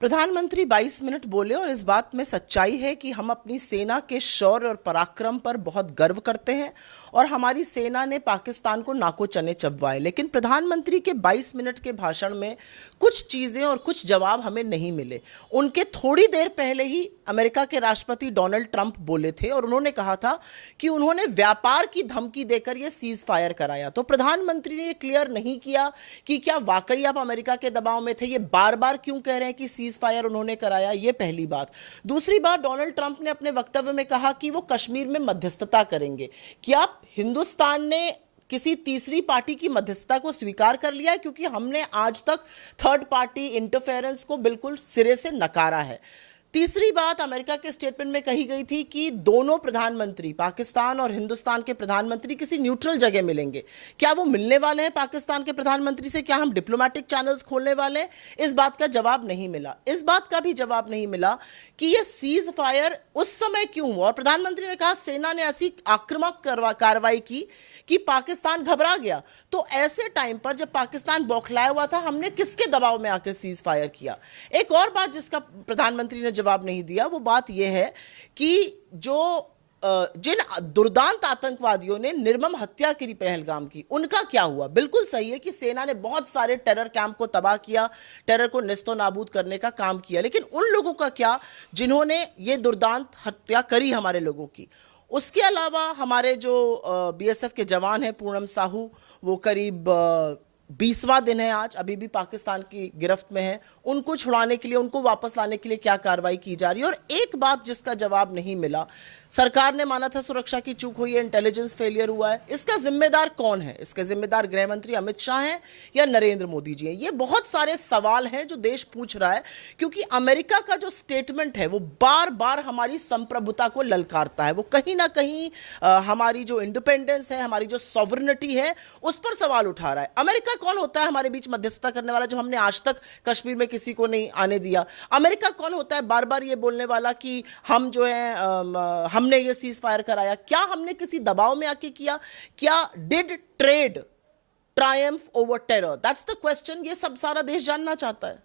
प्रधानमंत्री 22 मिनट बोले और इस बात में सच्चाई है कि हम अपनी सेना के शौर्य और पराक्रम पर बहुत गर्व करते हैं और हमारी सेना ने पाकिस्तान को नाको चने चबवाए। लेकिन प्रधानमंत्री के 22 मिनट के भाषण में कुछ चीज़ें और कुछ जवाब हमें नहीं मिले। उनके थोड़ी देर पहले ही अमेरिका के राष्ट्रपति डोनाल्ड ट्रंप बोले थे और उन्होंने कहा था कि उन्होंने व्यापार की धमकी देकर यह सीज फायर कराया। तो प्रधानमंत्री ने यह क्लियर नहीं किया कि क्या वाकई आप अमेरिका के दबाव में थे। ये बार बार क्यों कह रहे हैं कि सीज फायर उन्होंने कराया, ये पहली बात। दूसरी बात, डोनाल्ड ट्रंप ने अपने वक्तव्य में कहा कि वो कश्मीर में मध्यस्थता करेंगे। क्या हिंदुस्तान ने किसी तीसरी पार्टी की मध्यस्थता को स्वीकार कर लिया है? क्योंकि हमने आज तक थर्ड पार्टी इंटरफेरेंस को बिल्कुल सिरे से नकारा है। तीसरी बात, अमेरिका के स्टेटमेंट में कही गई थी कि दोनों प्रधानमंत्री, पाकिस्तान और हिंदुस्तान के प्रधानमंत्री, किसी न्यूट्रल जगह मिलेंगे। क्या वो मिलने वाले हैं पाकिस्तान के प्रधानमंत्री से? क्या हम डिप्लोमेटिक चैनल्स खोलने वाले हैं? इस बात का जवाब नहीं मिला। इस बात का भी जवाब नहीं मिला कि ये सीज फायर उस समय क्यों हुआ। और प्रधानमंत्री ने कहा सेना ने ऐसी आक्रामक कार्रवाई की कि पाकिस्तान घबरा गया। तो ऐसे टाइम पर जब पाकिस्तान बौखलाया हुआ था, हमने किसके दबाव में आकर सीज फायर किया? एक और बात जिसका प्रधानमंत्री ने जवाब नहीं दिया, वो बात यह है कि जिन दुर्दांत आतंकवादियों ने निर्मम हत्या की पहलगाम की, उनका क्या हुआ? बिल्कुल सही है कि सेना ने बहुत सारे टेरर कैंप को तबाह किया, टेरर को नेस्तो नाबूद करने का काम किया, लेकिन उन लोगों का क्या जिन्होंने ये दुर्दांत हत्या करी हमारे लोगों की? उसके अलावा हमारे जो बीएसएफ के जवान हैं, पूनम साहू, वो करीब 20वां दिन है आज, अभी भी पाकिस्तान की गिरफ्त में है। उनको छुड़ाने के लिए, उनको वापस लाने के लिए क्या कार्रवाई की जा रही है? और एक बात जिसका जवाब नहीं मिला, सरकार ने माना था सुरक्षा की चूक हुई है, इंटेलिजेंस फेलियर हुआ है। इसका जिम्मेदार कौन है? इसके जिम्मेदार गृह मंत्री अमित शाह हैं या नरेंद्र मोदी जी हैं? ये बहुत सारे सवाल हैं जो देश पूछ रहा है, क्योंकि अमेरिका का जो स्टेटमेंट है वो बार बार हमारी संप्रभुता को ललकारता है। वो कहीं ना कहीं हमारी जो इंडिपेंडेंस है, हमारी जो सॉवरेनिटी है, उस पर सवाल उठा रहा है। अमेरिका कौन होता है हमारे बीच मध्यस्थता करने वाला, जब हमने आज तक कश्मीर में किसी को नहीं आने दिया? अमेरिका कौन होता है बार बार ये बोलने वाला कि हम जो है हमने ये सीज फायर कराया? क्या हमने किसी दबाव में आके किया? क्या did trade Triumph over terror? That's the question. ये सब सारा देश जानना चाहता है।